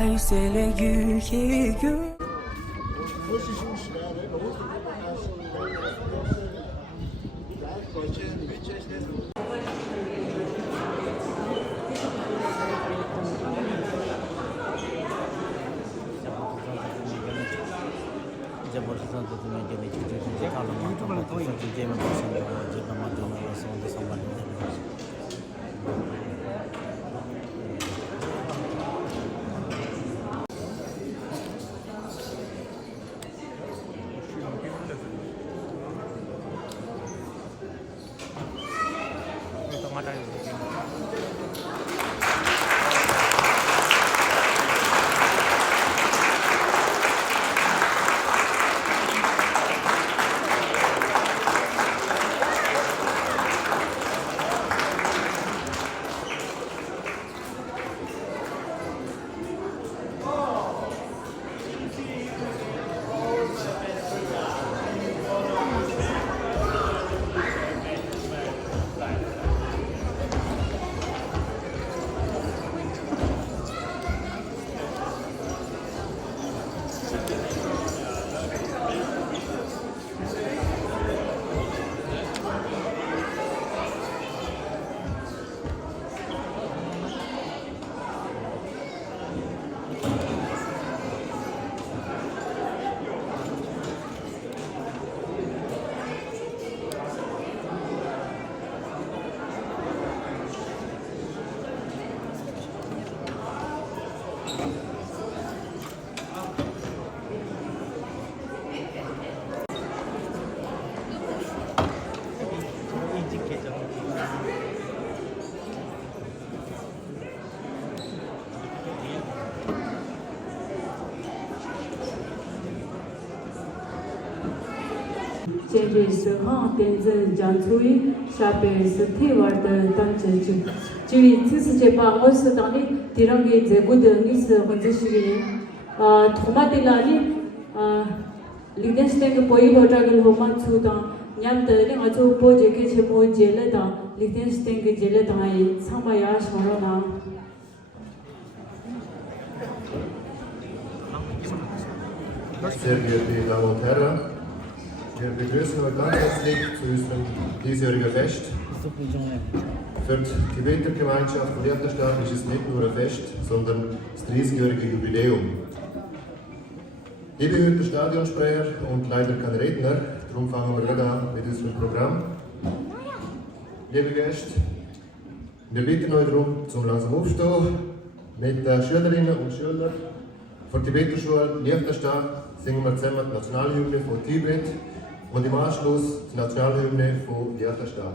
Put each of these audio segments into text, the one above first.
爱随了雨也有。Chebe Sehang Tenzin Jansui, Shape Sati Warda Tanchaju. Jiri Tisjepa Osatani, Tirangi Zegud Nis Honzishiri, Tomatilani, Liechtenstein Poibo Dragon Homan Sudan, Yam the Azu Pojeke Chemo Jeleta, Liechtenstein Jeleta, Samaya Sharona. Sehr geehrte Damen und Herren, wir begrüßen euch ganz herzlich zu unserem diesjährigen Fest. Für die Tibeter Gemeinschaft von Liechtenstein ist es nicht nur ein Fest, sondern das 30-jährige Jubiläum. Ich bin heute Stadionsprecher und leider kein Redner, darum fangen wir gleich an mit unserem Programm. Liebe Gäste, wir bitten euch darum, zum langsam aufstehen. Mit den Schülerinnen und Schülern von der Tibeterschule Liechtenstein singen wir zusammen die Nationalhymne von Tibet und im Anschluss die Nationalhymne von Liechtenstein.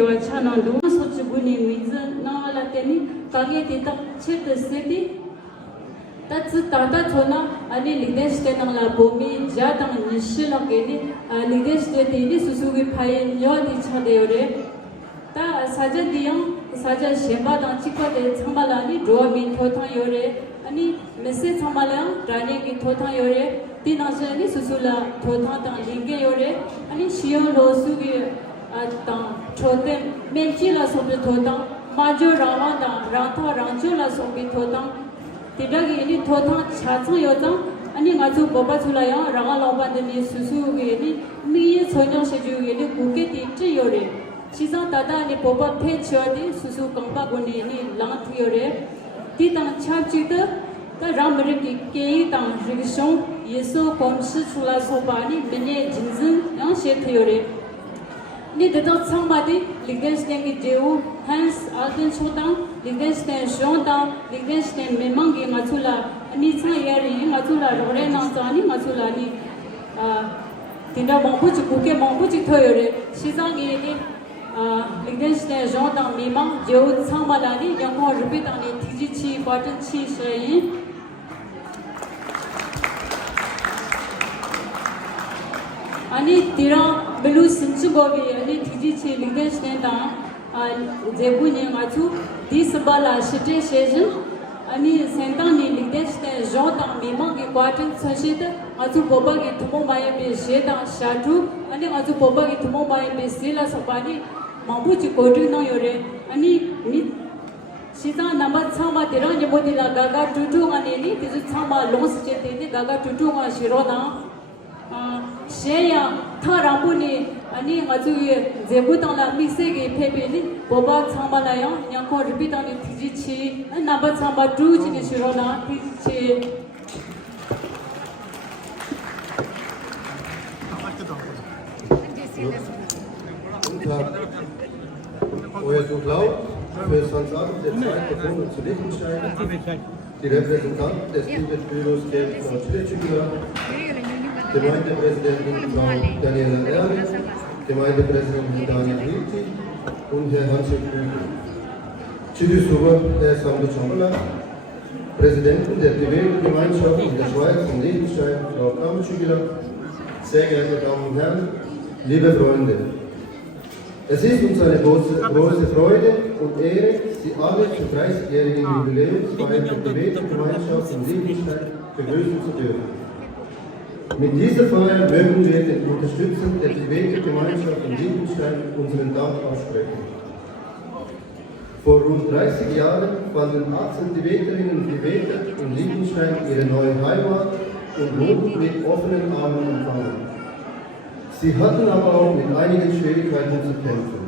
기와 찬원도 소치군이 위즈 나라테니 강에 대다 쳇세디 따츠 따다 토나 아니 리데스테나라 보미 자당 니실라게니 리데스테니 수수기 파인 요디 차데요레 ता साजा दिया साजा शेंबा दांची को दे संभालानी ड्रोमी थोथा योरे अनि message संभाला राने की थोथा योरे तीन आशनी सुसुला थोथा ता लिंगे योरे अनि शियो लोसु की ता छोटे मेंचिला सोबे थोथा माजो रावा दा राथा रांचोला सोबे थोथा तिडगी नि थोथा छाचा योता अनि गाजु बोबा छुलाया रागा लोबादनी सुसु गेनी मिये छोन्यो सेजु गेनी कुके तिट योरे 시장 다다니 보바 페치어디 수수 강바고니니 랑티어레 디당 차지드 다 라므르기 게이당 리그숑 예수 공시 출라소바니 메네 진진 양셰티어레 니 데다 참마디 리겐스텐기 제우 한스 알덴 소당 리겐스텐 쇼당 리겐스텐 메망기 마출라 니 차야리 마출라 로레나 자니 마출라니 딘다 몽부지 고게 몽부지 토요레 시장이 Liechtenstein Jean Mima, Joe Samalani, Yango Rubitani, Tijichi, Barton Chi Shayin. Ani Tira, Belu Sinchugovi, Ani Tijichi, Liechtenstein, Zebuni Matu, Disabala, Shite Shajan, Ani Sentani, Liechtenstein Jean Mima, Barton Sashit, Atu Bobagi, Tumo Maya, Sheda, Shatu, Ani Atu Bobagi, Tumo Maya, Sila Sabani. 마부지 고르노 요레 아니 미 시장 남바 참마 데라니 모디라 가가 투투 아니니 디즈 참마 롱스 제테니 가가 투투가 시로나 셰야 타라부니 아니 아주에 제부당라 미세게 페베니 보바 참마라요 냥코 리피다니 디지치 남바 참마 투지니 시로나 디지치 Euer Support für Sansagen der zweiten Runde zu Liechtenstein, die Repräsentanten des Tibet-Büros der Frau Chilechigura, Gemeindepräsidentin Frau Daniela Erwin, Gemeindepräsidentin Daniel Wilti und Herr Hans-Jürgen Bügel. Chidisuba, Herr Samdo Chamala, Präsidentin der Tibet-Gemeinschaft in der Schweiz und Liechtenstein, Frau Kammerschigila, sehr geehrte Damen und Herren, liebe Freunde. Es ist uns eine große Freude und Ehre, Sie alle zur 30-jährigen Jubiläumsfeier der Tibetan-Gemeinschaft in Liechtenstein begrüßen zu dürfen. Mit dieser Feier mögen wir den Unterstützern der Tibetan-Gemeinschaft in Liechtenstein unseren Dank aussprechen. Vor rund 30 Jahren fanden 18 Tibeterinnen und Tibeter in Liechtenstein ihre neue Heimat und wurden mit offenen Armen empfangen. Sie hatten aber auch mit einigen Schwierigkeiten zu kämpfen.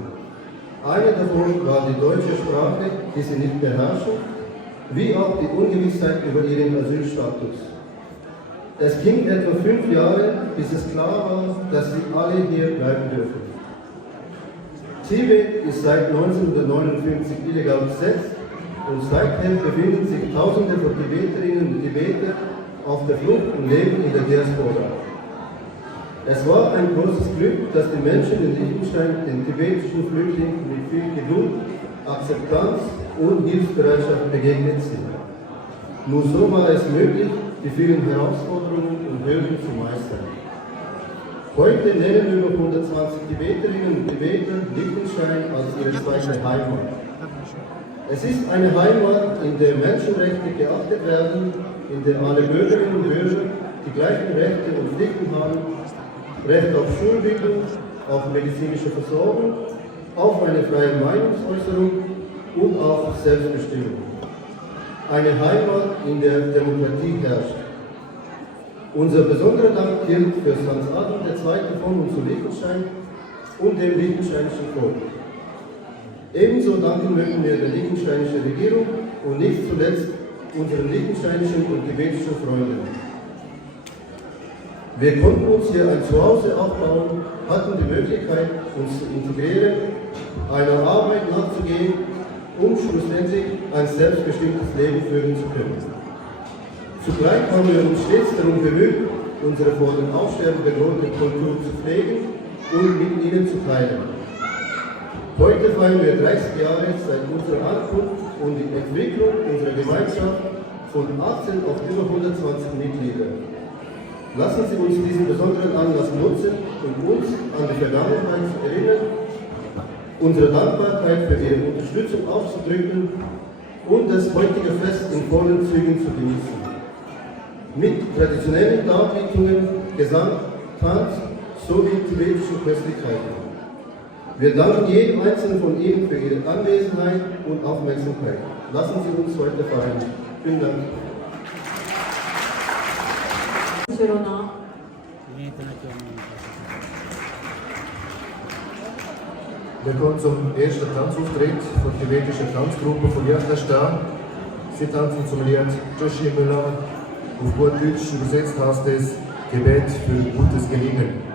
Eine davon war die deutsche Sprache, die sie nicht beherrschen, wie auch die Ungewissheit über ihren Asylstatus. Es ging etwa 5 Jahre, bis es klar war, dass sie alle hier bleiben dürfen. Tibet ist seit 1959 illegal besetzt und seitdem befinden sich Tausende von Tibeterinnen und Tibeter auf der Flucht und leben in der Diaspora. Es war ein großes Glück, dass die Menschen in Liechtenstein den tibetischen Flüchtlingen mit viel Geduld, Akzeptanz und Hilfsbereitschaft begegnet sind. Nur so war es möglich, die vielen Herausforderungen und Hürden zu meistern. Heute nennen über 120 Tibeterinnen und Tibeter Liechtenstein als ihre zweite Heimat. Es ist eine Heimat, in der Menschenrechte geachtet werden, in der alle Bürgerinnen und Bürger die gleichen Rechte und Pflichten haben, Recht auf Schulbildung, auf medizinische Versorgung, auf eine freie Meinungsäußerung und auf Selbstbestimmung. Eine Heimat, in der Demokratie herrscht. Unser besonderer Dank gilt für Hans Adam II. Von uns zu Liechtenstein und dem liechtensteinischen Volk. Ebenso danken möchten wir der liechtensteinischen Regierung und nicht zuletzt unseren liechtensteinischen und tibetischen Freunden. Wir konnten uns hier ein Zuhause aufbauen, hatten die Möglichkeit, uns zu integrieren, einer Arbeit nachzugehen, um schlussendlich ein selbstbestimmtes Leben führen zu können. Zugleich haben wir uns stets darum bemüht, unsere vor dem Aussterben bedrohte Kultur zu pflegen und mit ihnen zu teilen. Heute feiern wir 30 Jahre seit unserer Ankunft und die Entwicklung unserer Gemeinschaft von 18 auf über 120 Mitglieder. Lassen Sie uns diesen besonderen Anlass nutzen, um uns an die Vergangenheit zu erinnern, unsere Dankbarkeit für Ihre Unterstützung auszudrücken und das heutige Fest in vollen Zügen zu genießen. Mit traditionellen Darbietungen, Gesang, Tanz sowie tibetischen Köstlichkeiten. Wir danken jedem Einzelnen von Ihnen für Ihre Anwesenheit und Aufmerksamkeit. Lassen Sie uns heute feiern. Vielen Dank. Wir kommen zum ersten Tanzauftritt von der tibetischen Tanzgruppe von Liechtenstein. Sie tanzen zum Lied Joshi Müller. Auf gut Deutsch übersetzt heißt es Gebet für gutes Gelingen.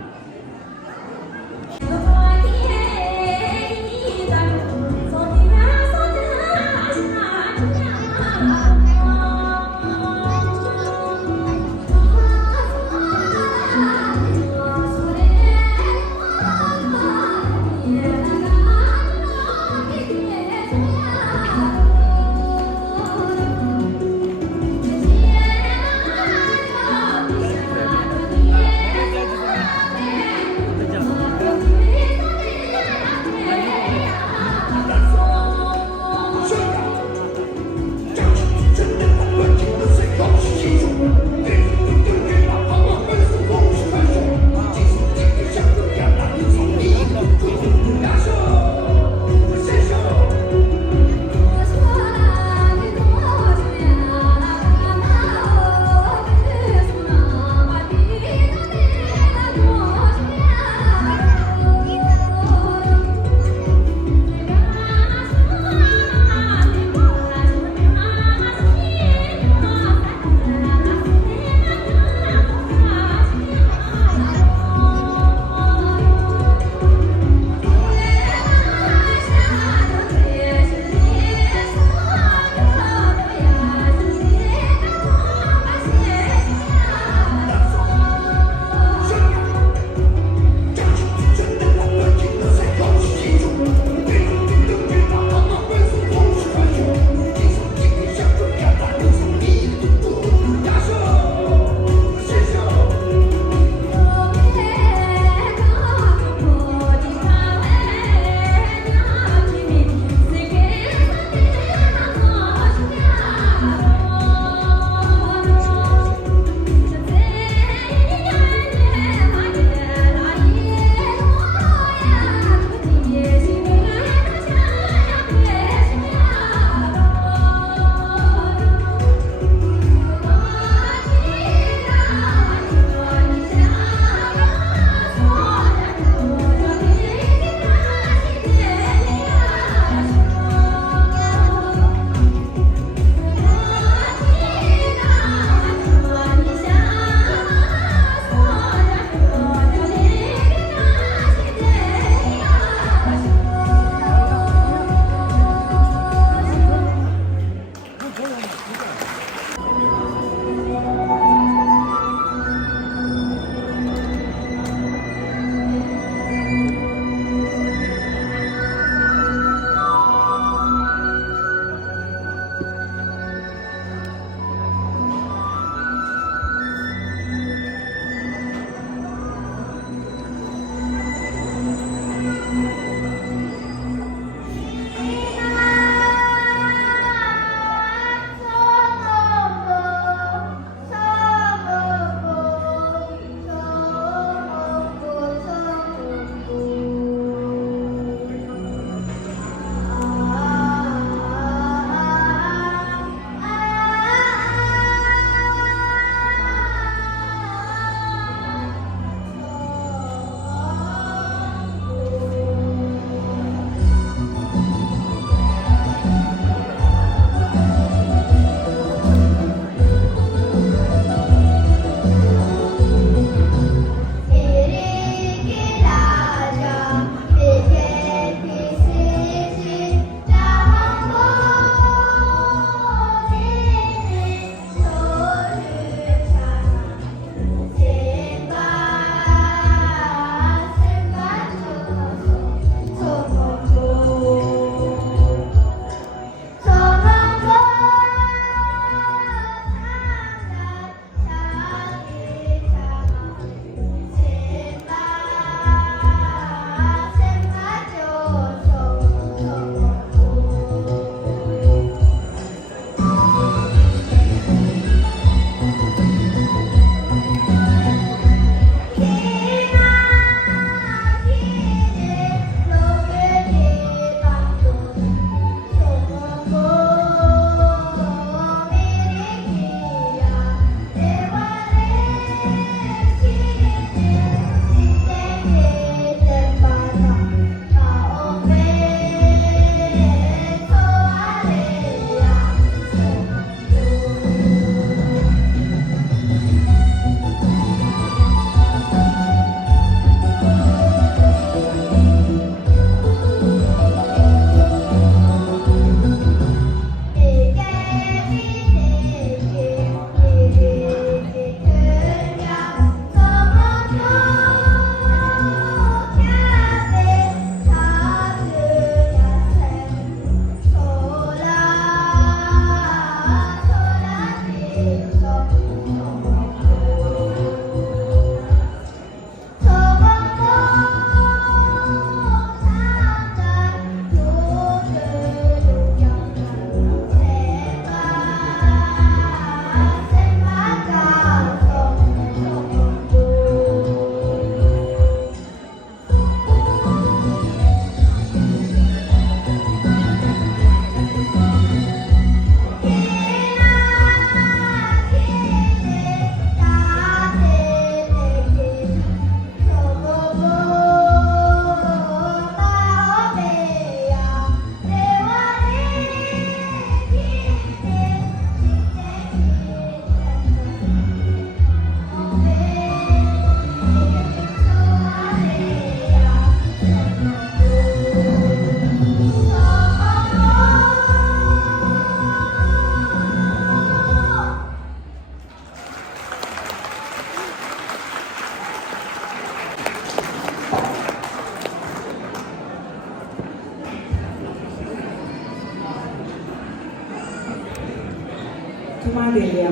Tumadelia,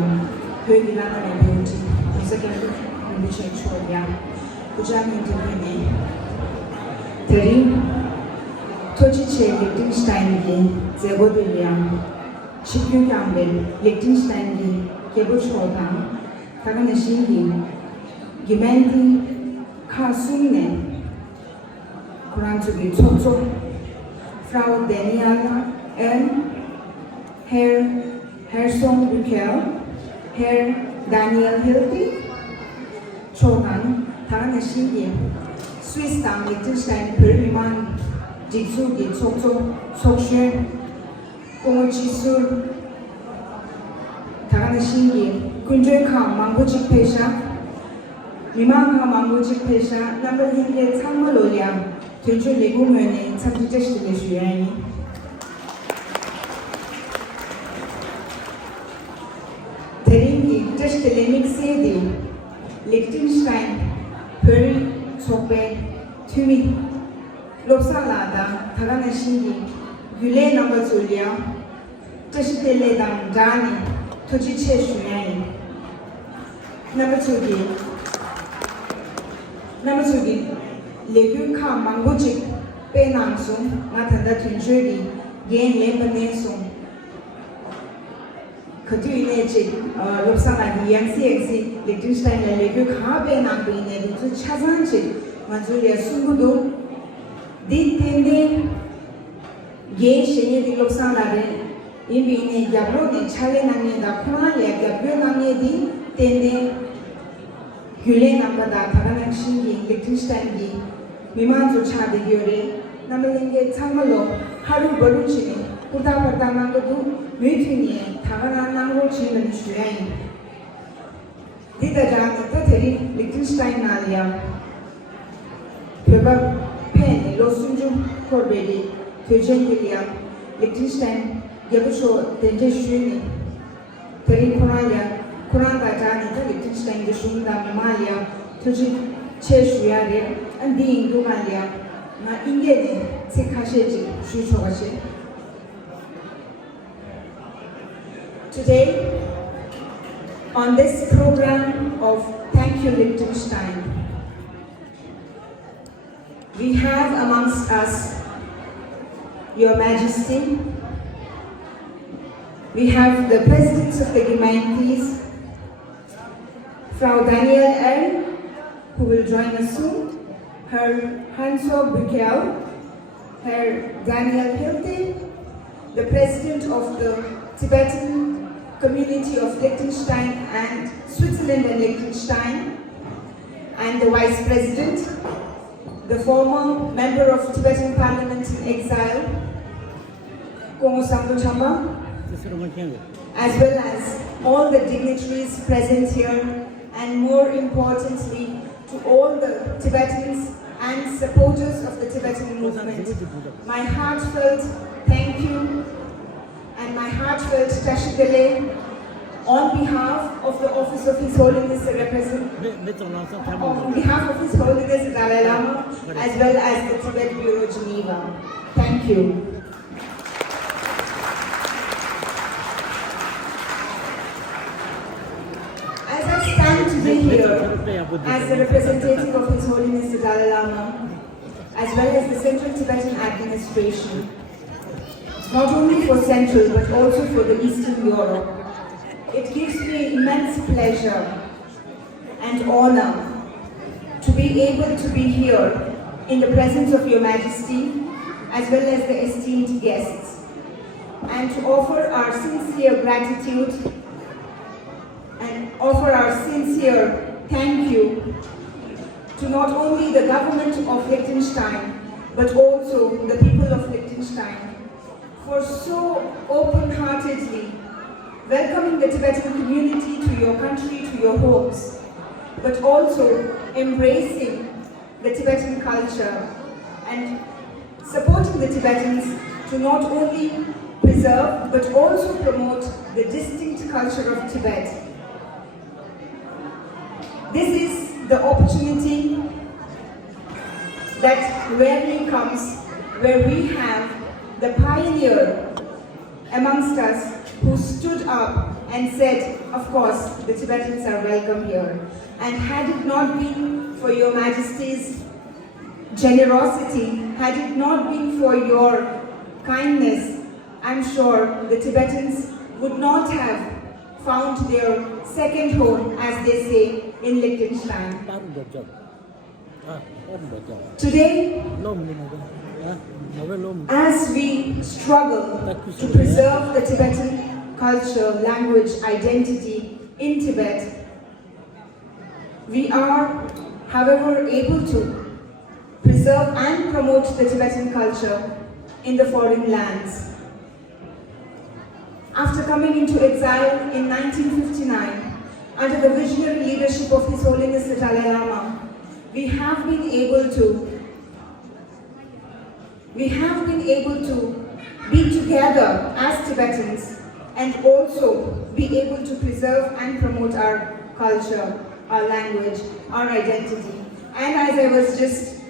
Högilana and Beauty, Second Ambition Choya, Pujami Dubini, Terry, Tochiche, Liechtenstein, Zegodelia, Chipu Campbell, Liechtenstein, Kebuchoda, Taganashingi, Gimendi, Kasune, Kurantugi Toto, Frau Daniela, Herr Song Bukel, Herr Daniel Hilti, Chogan, Taganashingi, Swiss Town, Liechtenstein, Permiman, Jitsugi, Toto, Sokshen, Chisur, Taganashingi, Kunjeka, Mangujik Pesha, Mimanga Mangujik Pesha, Number Hinge, Tamalolia, Tuju Legumene, Tapijesh de Shuani. Teringi, just the Lemik Sedi, Liechtenstein, Peri, Sope, Tumi, Lopsalada, Taganashingi, Gule Number Zulia, just the Ledam, Dani, Tojiche Shuani. Number two, Legu Kam Mangujik, Penangsum, Matanda Tunjuri, Yen Lebanesum. Katu Inejik, Lopsana, Yang CXC, Liechtenstein, Legu Kabe Nambine, to Chazanchik, Mazulia Sungudu, Di Tende, Ye Shene di Lopsana, Ibine, Yabrone, Chalenami, the Pranaya, Gabrunami, Di Tende. Gule Namada, Taganashingi, Liechtenstein, Mimanzo Chadi Yore, Namalinge, Tamalo, Haru Baruchini, Puta Patamango, Mutini, Tagana Nango Chin Shuang. Dida Jana, Tateri, Liechtenstein Nalia, Peba Pen, Losunju, Corbedi, Tujengilia, Liechtenstein, Yabusho, Denteshuni, Teri Koralia. Kuranga Jani, Liechtenstein, the Shunda, Mamalia, Tuji Cheshuare, and being Dumalia, Na Ingedi, Sekasheji, Shuchovashi. Today, on this program of Thank You Liechtenstein, we have amongst us Your Majesty. We have the Presidents of the Gemeindes, Frau Daniel, who will join us soon, Herr Hanso Bukel, Herr Daniel Hilti, the President of the Tibetan community of Liechtenstein and Switzerland and Liechtenstein, and the Vice President, the former member of Tibetan Parliament in exile, Kongo Sambuchamba, as well as all the dignitaries present here, and more importantly, to all the Tibetans and supporters of the Tibetan movement. My heartfelt thank you and my heartfelt tashikale on behalf of the Office of His Holiness the on behalf of His Holiness the Dalai Lama, as well as the Tibet Bureau Geneva. Thank you. Today here, as the representative of His Holiness the Dalai Lama, as well as the Central Tibetan Administration, not only for Central but also for the Eastern Europe, it gives me immense pleasure and honor to be able to be here in the presence of Your Majesty, as well as the esteemed guests, and to offer our sincere gratitude and offer our sincere thank you to not only the government of Liechtenstein, but also the people of Liechtenstein for so open-heartedly welcoming the Tibetan community to your country, to your homes, but also embracing the Tibetan culture and supporting the Tibetans to not only preserve, but also promote the distinct culture of Tibet. This is the opportunity that rarely comes, where we have the pioneer amongst us who stood up and said, of course, the Tibetans are welcome here. And had it not been for your Majesty's generosity, had it not been for your kindness, I'm sure the Tibetans would not have found their second home, as they say, in Liechtenstein. Today, as we struggle to preserve the Tibetan culture, language, identity in Tibet, we are, however, able to preserve and promote the Tibetan culture in the foreign lands. After coming into exile in 1959, under the visionary leadership of His Holiness the Dalai Lama, we have been able to be together as Tibetans and also be able to preserve and promote our culture, our language, our identity. And as I was just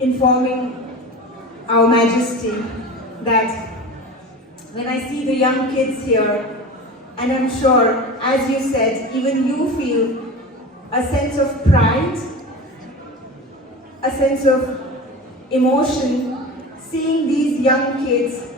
informing Our Majesty that when I see the young kids here, and I'm sure, as you said, even you feel a sense of pride, a sense of emotion, seeing these young kids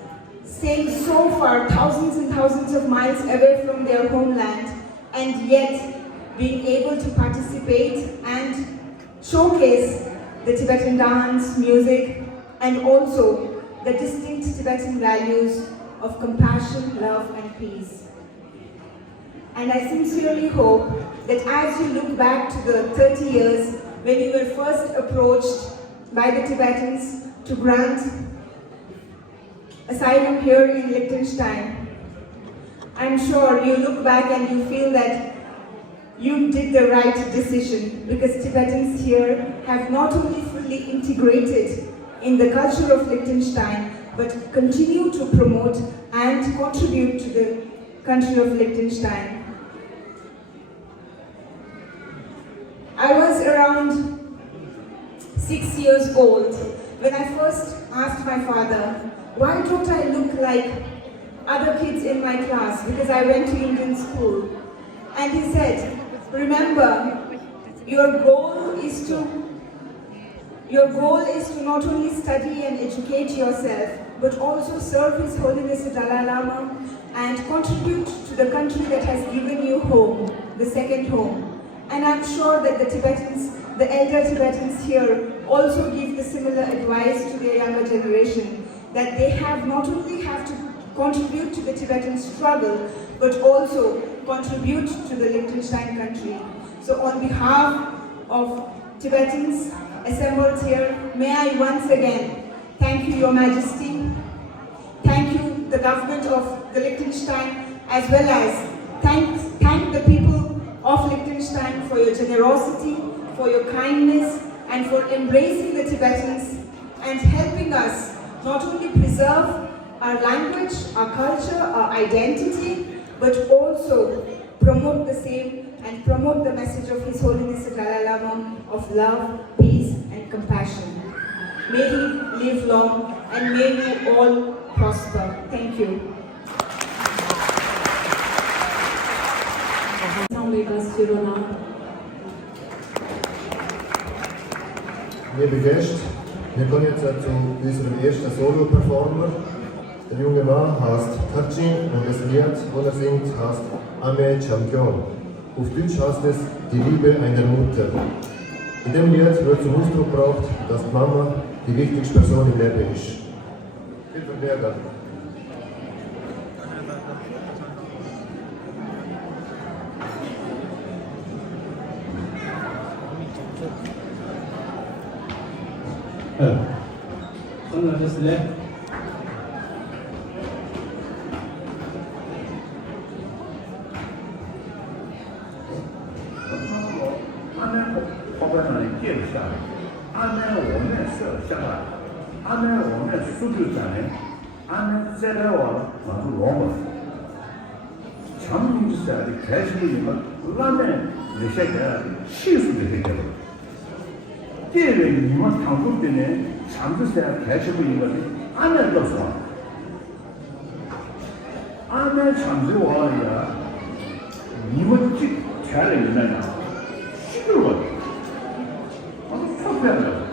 staying so far, thousands and thousands of miles away from their homeland, and yet being able to participate and showcase the Tibetan dance, music, and also the distinct Tibetan values of compassion, love, and peace. And I sincerely hope that as you look back to the 30 years when you were first approached by the Tibetans to grant asylum here in Liechtenstein, I'm sure you look back and you feel that you did the right decision, because Tibetans here have not only fully integrated in the culture of Liechtenstein, but continue to promote and contribute to the country of Liechtenstein. I was around 6 years old when I first asked my father, why don't I look like other kids in my class, because I went to Indian school. And he said, remember, your goal is to not only study and educate yourself, but also serve His Holiness the Dalai Lama and contribute to the country that has given you home, the second home. And I'm sure that the Tibetans, the elder Tibetans here, also give the similar advice to their younger generation, that they not only have to contribute to the Tibetan struggle, but also contribute to the Liechtenstein country. So on behalf of Tibetans assembled here, may I once again thank you, Your Majesty, thank you, the government of the Liechtenstein, as well as thank the people of Liechtenstein for your generosity, for your kindness, and for embracing the Tibetans and helping us not only preserve our language, our culture, our identity, but also promote the same and promote the message of His Holiness the Dalai Lama of love, peace, and compassion. May he live long and may you all prosper. Thank you. Liebe Gäste, wir kommen jetzt zu unserem ersten Solo-Performer. Der junge Mann heißt Kachin und das Lied, das er singt, heißt Ame Champion. Auf Deutsch heißt es Die Liebe einer Mutter. In dem Lied wird zum Ausdruck gebracht, dass die Mama die wichtigste Person im Leben ist. Viel Vergnügen! Sono just left. 아내 장비와 이번집 차례는 시끄러워. 아주 섭외한다.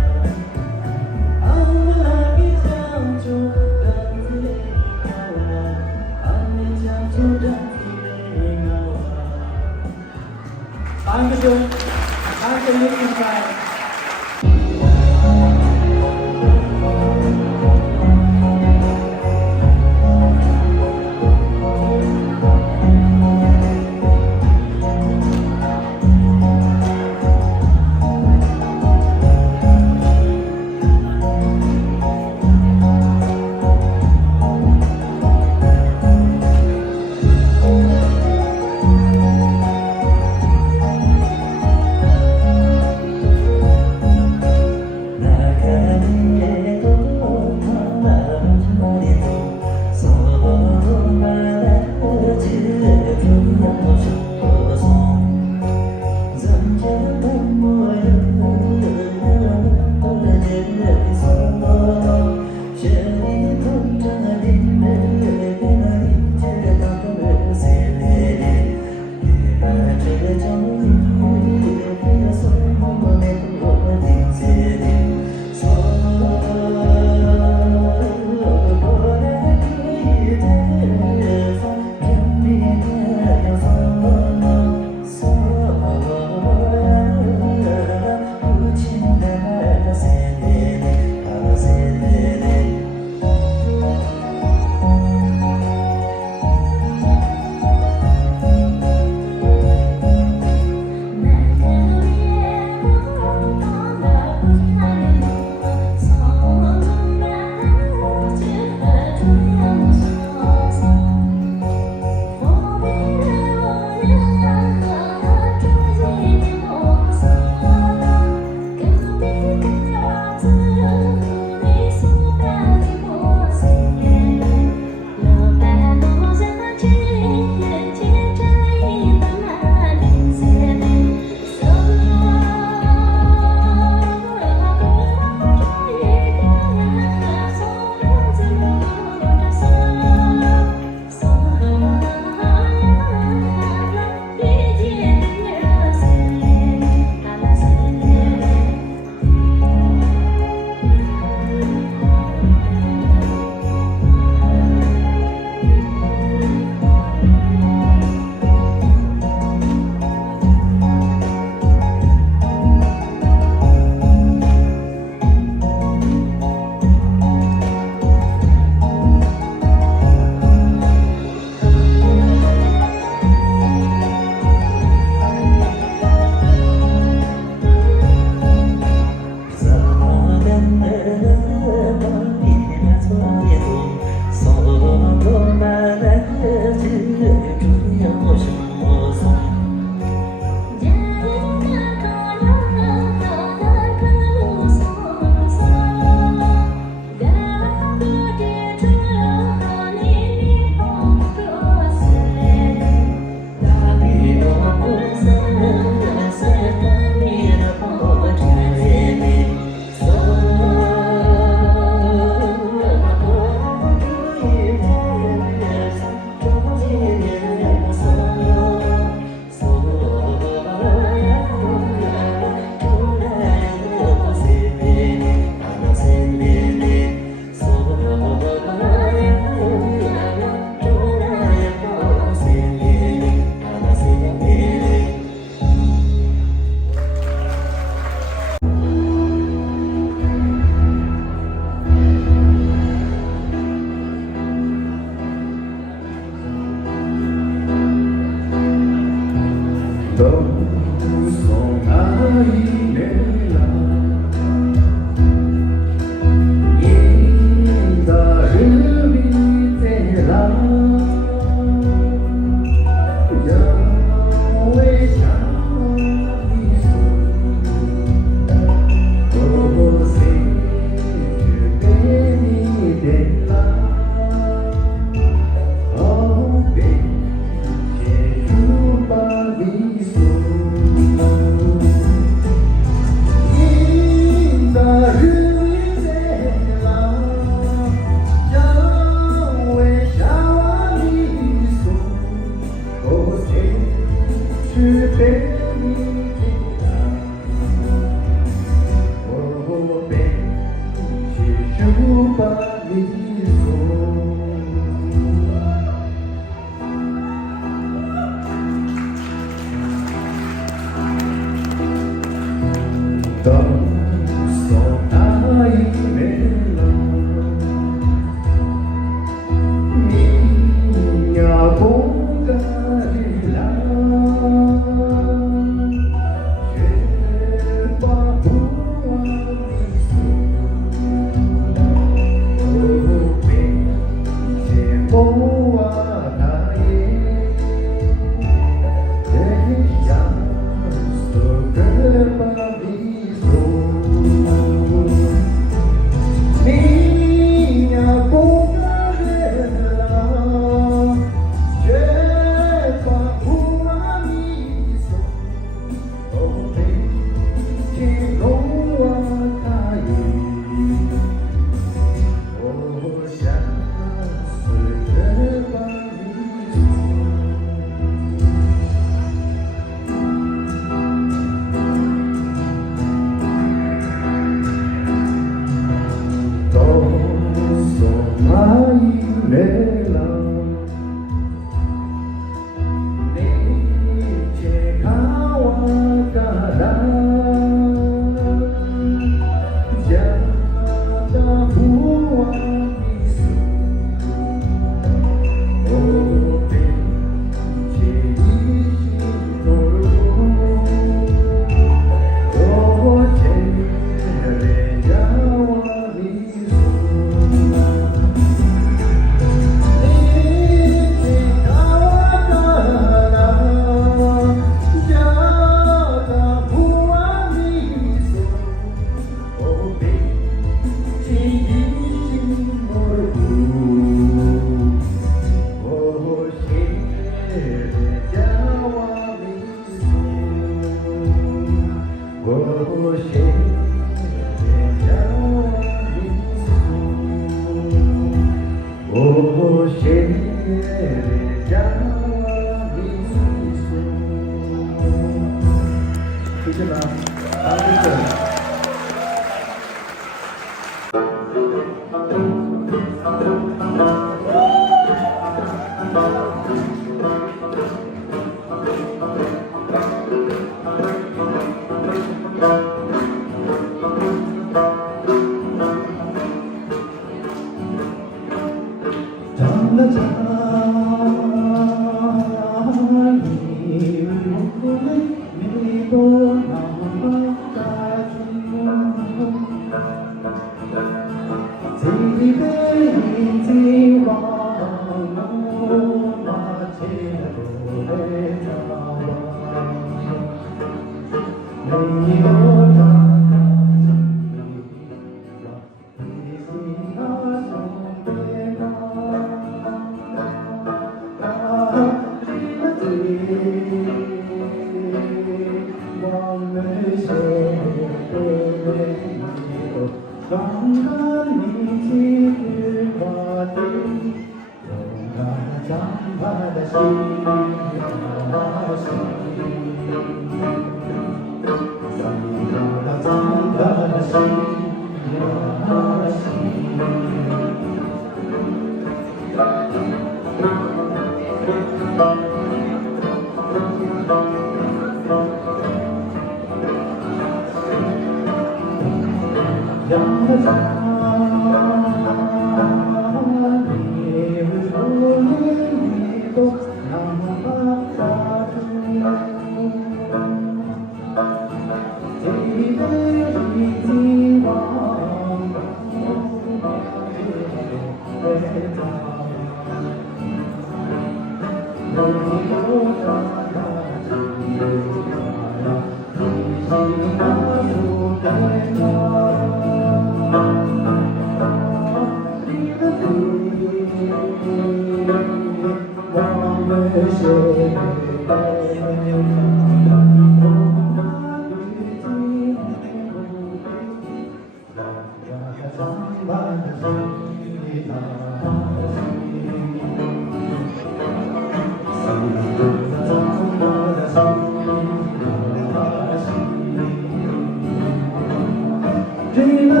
Dream a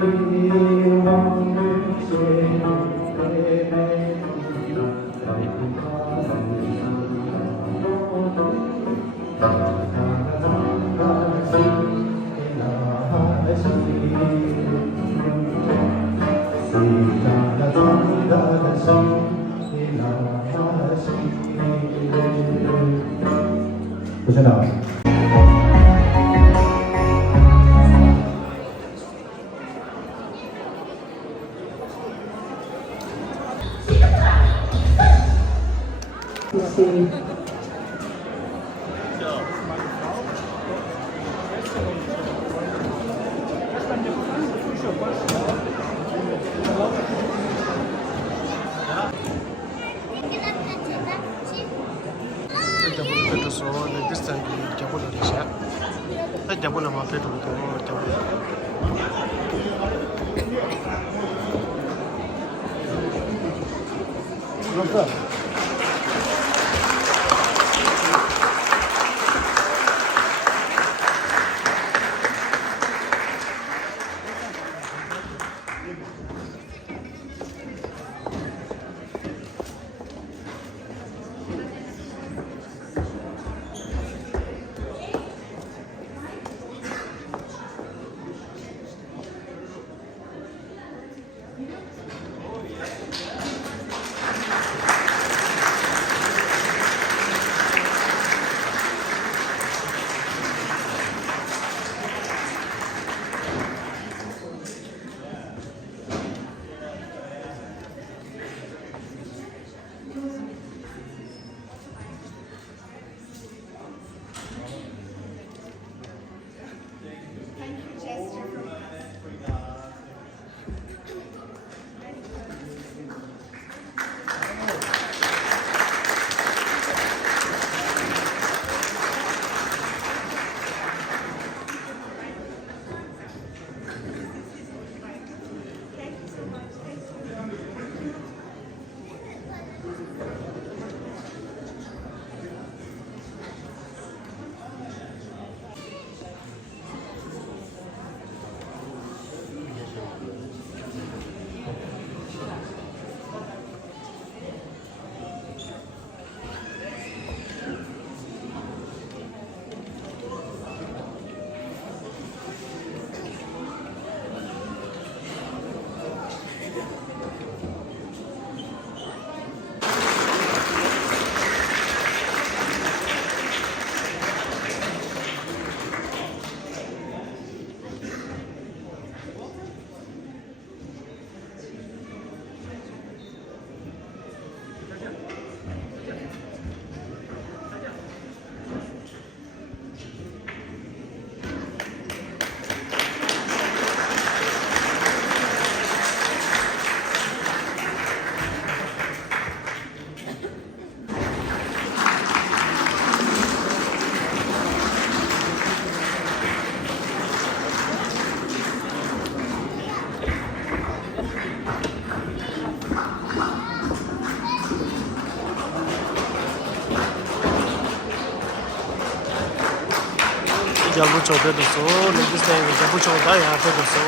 dream. 보시나. Liechtenstein Jabula Risha. I Jabula Market with Jabula. Jabu chope to so Liechtenstein jabu choda yahan pe to so